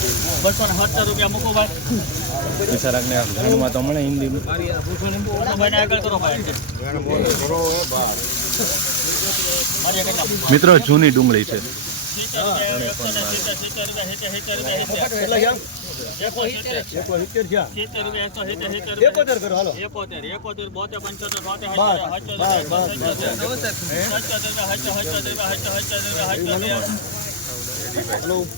270 રૂપિયા મૂકો ભાઈ. વિચારકને ઘરમાં તો મળે હિન્દીમાં. ભાઈને આગળ કરો ભાઈ. મારી આગળ લાવો. મિત્રો જૂની ડુંગળી છે.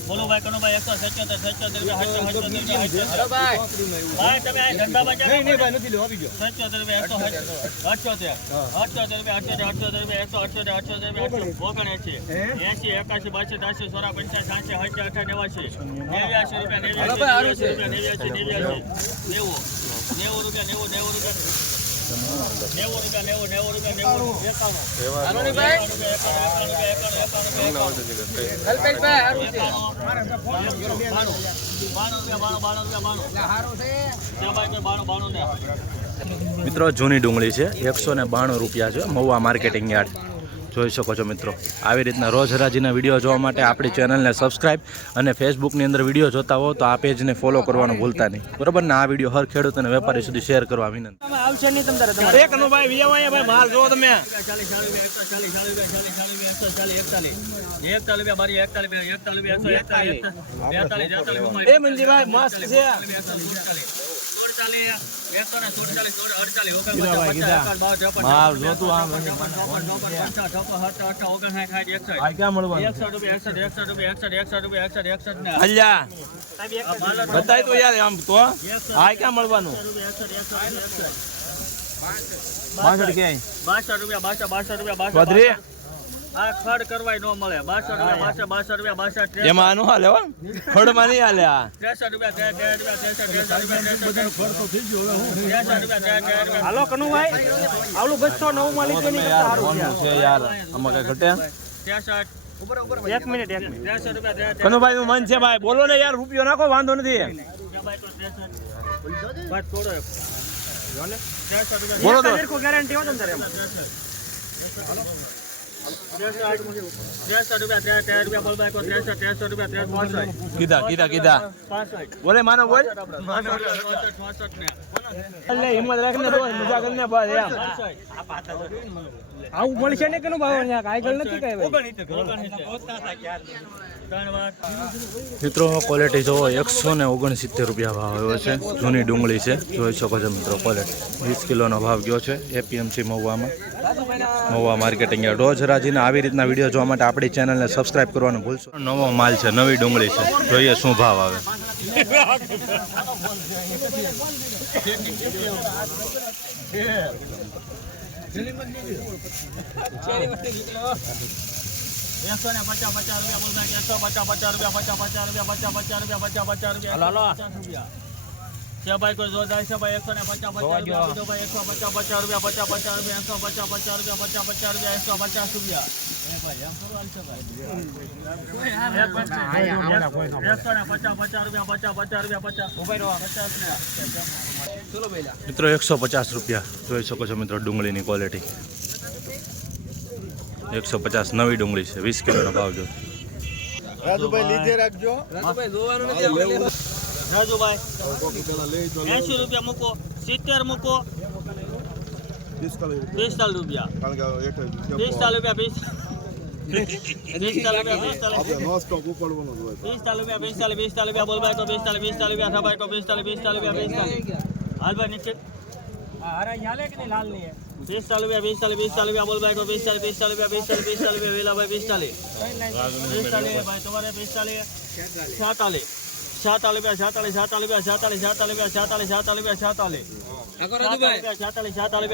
બોલો ભાઈ કનો ભાઈ 177 ભાઈ તમે આ ધંધા બજાર નહીં ભાઈ નથી લેવા આવી ગયો 77 મિત્રો જૂની ડુંગળી છે 192 રૂપિયા છે મહુવા માર્કેટિંગ યાર્ડ. જોઈ શકો છો મિત્રો. આવી રીતના રોજ હરાજીના વિડીયો જોવા માટે આપણી ચેનલને સબસ્ક્રાઇબ અને ફેસબુકની અંદર વિડીયો જોતા હો તો આ પેજને ફોલો કરવાનું ભૂલતા નહીં, બરાબર ને? આ વિડીયો હર ખેડૂત અને વેપારી સુધી શેર કરવા વિનંતી. આવશે નહીં તમારે ભાઈ વિયા ભાઈ માલ જો તમે બતાય તો યાર આમ તો આ ક્યાં મળવાનું 62 રૂપિયા આ ખડ કરવાય ન મળે 62 રૂપિયા એમાં આનું હાલે હો ખડમાં નહીં હાલે આ 63 રૂપિયા હાલો કનુભાઈ આવલું બસો 9 માં લીધું નહીં સારું છે યાર આમાં કઈ ઘટે 63 એક મિનિટ કનુભાઈ નું મન છે ભાઈ બોલો ને યાર રૂપિયો નાખો વાંધો નથી બોલો તો ગેરંટી હો તમને 63 રૂપિયા બોલ ભાઈ 63 રૂપિયા કીધા બોલે માનો બોલ એટલે હિંમત રાખીને બોલ મજા કરીને બસ એમ આવું મળશે ને કેનું ભાવ અહીંયા કાયગલ નથી કઈ ભાઈ મિત્રો ક્વોલિટી જોવો 169 રૂપિયા ભાવ આવ્યો છે. જૂની ડુંગળી છે, જોઈ શકો છો મિત્રો. ક્વોલિટી 20 કિલોનો ભાવ ગયો છે એપીએમસી મહુવામાં, મહુવા માર્કેટિંગ યાર્ડ. રોજ હરાજીના આવી રીતના વિડીયો જોવા માટે આપણી ચેનલને સબસ્ક્રાઇબ કરવાનું ભૂલશો. નવો માલ છે, નવી ડુંગળી છે, જોઈએ શું ભાવ આવે. ભાઈ કોઈ જો જાય છે ભાઈ 150 રૂપિયા 150 રૂપિયા 150 રૂપિયા મિત્રો 150 રૂપિયા જોઈ શકો છો મિત્રો. ડુંગળીની ક્વોલિટી 150 નવી ડુંગળી છે, 20 કિલોનો ભાવ ગયો. રાજુભાઈ લીધે રાખજો. રાજુભાઈ 80 રૂપિયા મૂકો, 70 મૂકો, 45 રૂપિયા 45 રૂપિયા બોલ ભાઈ તો 45 રૂપિયા થા ભાઈ તો 45 રૂપિયા હાલ ભાઈ નીચે 45 રૂપિયા બોલ ભાઈ તો 45 રૂપિયા વેલા ભાઈ 45 ભાઈ તમારે 46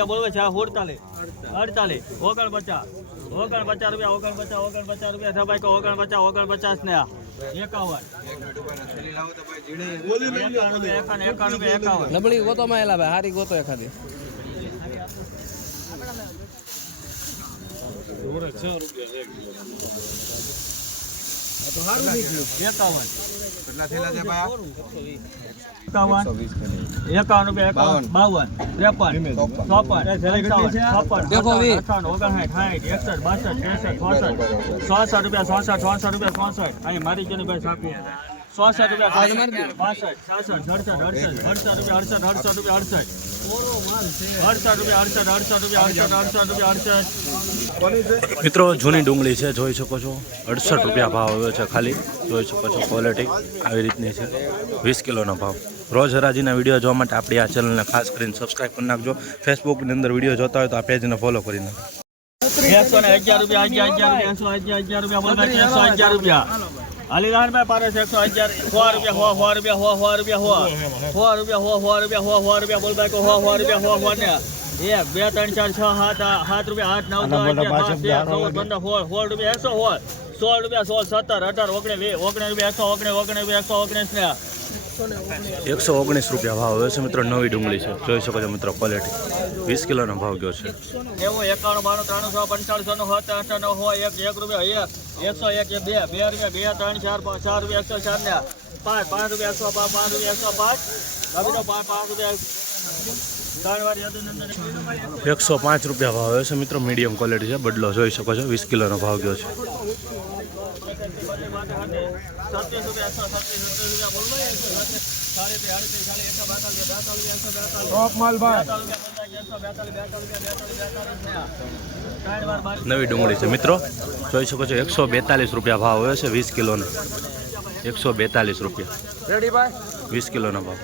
બોલવે 48 રૂપિયા 49 રૂપિયા ભાઈ તો 49 ને 51 નબળી ગોતો માં એલા ભાઈ હારી ગોતો એખાદી તો હારું નીકળ્યું. 51 કેટલા થેલા છે ભાઈ? 51 રૂપિયા 52 53 54 55 60 રૂપિયા 64 અહીં મારી જેની ભાઈ સાપી 64 રૂપિયા 65 66 67 68 રૂપિયા 68 મિત્રો જૂની ડુંગળી છે, જોઈ શકો છો 68 રૂપિયા ભાવ આવ્યો છે ખાલી. જોઈ શકો છો ક્વોલિટી આવી રીતની છે. 20 કિલોનો ભાવ. રોજ હરાજીના વિડીયો જોવા માટે આપણી આ ચેનલને ખાસ કરીને સબસ્ક્રાઈબ કરી નાખજો. ફેસબુકની અંદર વિડીયો જોતા હોય તો આ પેજને ફોલો કરી નાખજો. 111 રૂપિયા 111 રૂપિયા બોલ ભાઈ 111 રૂપિયા અલીરાન ભાઈ પારે છે 111 100 રૂપિયા 100 રૂપિયા બોલ ભાઈ 100 રૂપિયા ને 1 2 3 4 6 7 રૂપિયા 8 9 10 11 12 13 14 રૂપિયા 16 રૂપિયા 17 18 19 રૂપિયા 119 119 રૂપિયા ભાવ આવે છે મિત્રો. નવી ડુંગળી છે, જોઈ શકો છો મિત્રો ક્વોલિટી. 20 કિલોનો ભાવ ગયો છે. 91 92 93 45 9 1 રૂપિયા 101 2 રૂપિયા 2 3 4 રૂપિયા 104 ને 5 રૂપિયા 105 105 રૂપિયા ભાવ આવે છે મિત્રો. મીડિયમ ક્વોલિટી છે, બદલો જોઈ શકો છો. 20 કિલોનો ભાવ ગયો છે. 27 નવી ડુંગળી છે મિત્રો, જોઈ શકો છો. 142 રૂપિયા ભાવ આવે છે 20 કિલોનો. 142 રૂપિયા 20 કિલોનો ભાવ.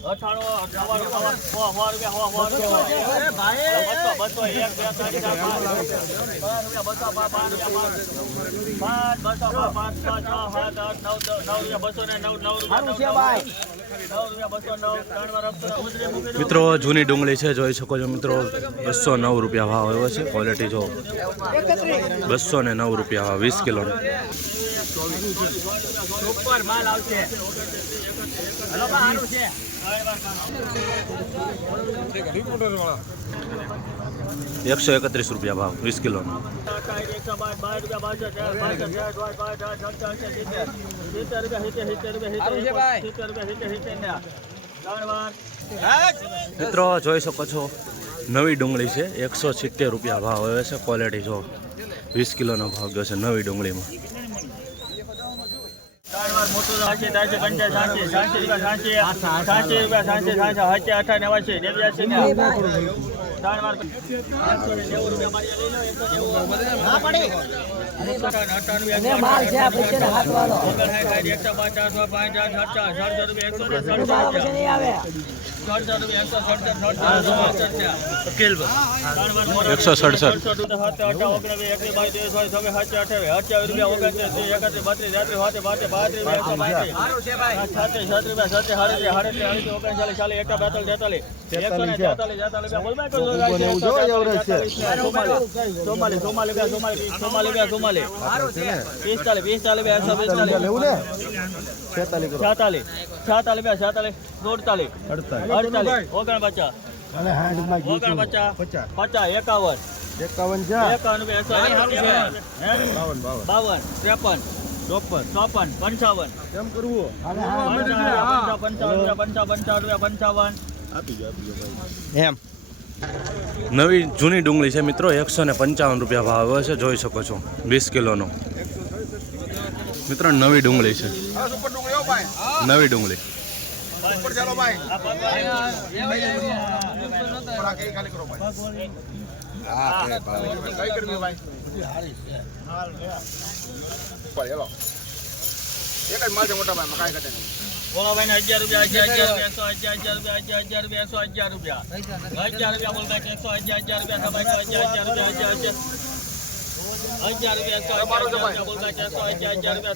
209 મિત્રો જૂની ડુંગળી છે, જોઈ શકો છો મિત્રો. 209 રૂપિયા ભાવ આવ્યો છે. ક્વોલિટી જો 209 રૂપિયા ભાવ 20 કિલોનો. સુપર માલ આવશે. હલો સારું છે. 131 રૂપિયા ભાવ 20 કિલોનો. 170 મિત્રો જોઈ શકો છો નવી ડુંગળી છે. 170 રૂપિયા ભાવ આવે છે. ક્વોલિટી જો 20 કિલોનો ભાવ ગયો છે નવી ડુંગળીમાં. નવી જૂની ડુંગળી છે મિત્રો. 155 રૂપિયા ભાવ આવે છે. જોઈ શકો છો 20 કિલોનો. મિત્રો નવી ડુંગળી છે. નવી ડુંગળી બોલો ભાઈ 11 રૂપિયા 11 બોલ ભાઈ 111 રૂપિયા સબાઈ 11 રૂપિયા 11 રૂપિયા બોલ ભાઈ 111 રૂપિયા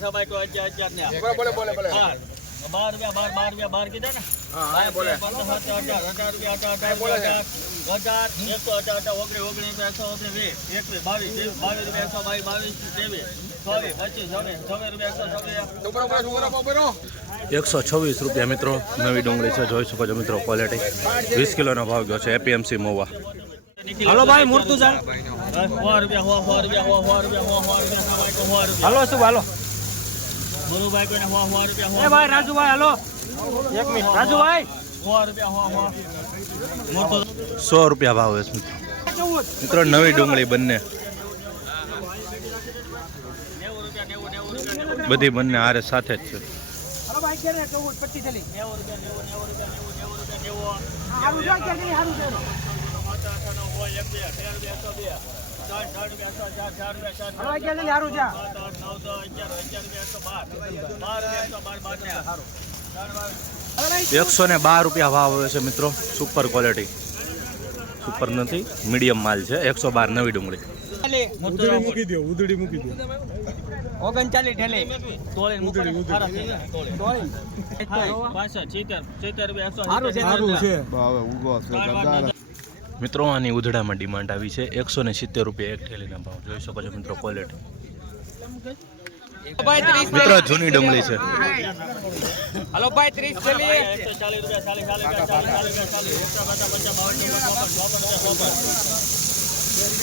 સબાઈ 11 ને બોલે 12 રૂપિયા કીધા ને હા બોલે 18 રૂપિયા 126 રૂપિયા મિત્રો. નવી ડુંગળી છે, જોઈ શકો છો મિત્રો ક્વોલિટી. 20 કિલોનો ભાવ ગયો છે એપીએમસી મહુવા. હાલો ભાઈ મૂર્તું ચાલ. 100 રૂપિયા હાલો શું હાલો ગુરુભાઈ કોઈને 100 રૂપિયા એ ભાઈ રાજુભાઈ હાલો. એક મિનિટ રાજુભાઈ 100 રૂપિયા 100 રૂપિયા ભાવ છે મિત્રો. નવી ડુંગળી બંને બધી બંને હારે સાથે જ છે. ₹112 ભાવ આવે છે મિત્રો. સુપર ક્વોલિટી, સુપર નથી, મીડિયમ માલ છે. 112 નવી ડુંગળી. ઉધડી મૂકી દો, ઉધડી મૂકી દો. 39 ઠેલી તોળે મૂકી સારા છે તોળે 65 70 રૂપિયા 100 સારું છે. મિત્રો આની ઉધડામાં ડિમાન્ડ આવી છે. 170 રૂપિયા એક ઠેલીના ભાવ જોઈ શકો છો મિત્રો. ક્વોલિટી મિત્રો જૂની ડુંગળી છે. હલો ભાઈ 30 ચલી 140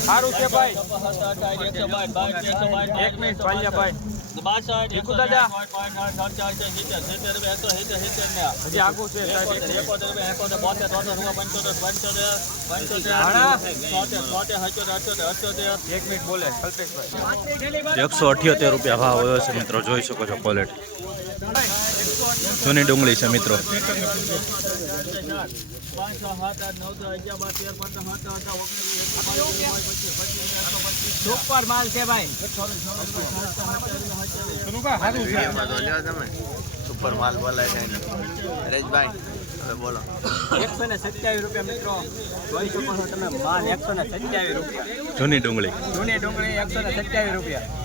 સારું છે ભાઈ. 162 એક મિનિટ ભાઈ ભાઈ 62 ઠીકુ દાદા. 70 હજી આગું છે સાહેબ. એક મિનિટ બોલે કલ્પેશભાઈ. 178 રૂપિયા ભાવ આવ્યો છે મિત્રો. જોઈ શકો છો ક્વોલિટી. જૂની ડુંગળી છે મિત્રો. 5 સુપર માલ છે ભાઈ. સુપર માલ બોલાય છે હરેશભાઈ. હવે બોલો. 127 રૂપિયા મિત્રો જોઈ શકો છો તમે માલ. 127 રૂપિયા જૂની ડુંગળી. જૂની ડુંગળી 127 રૂપિયા.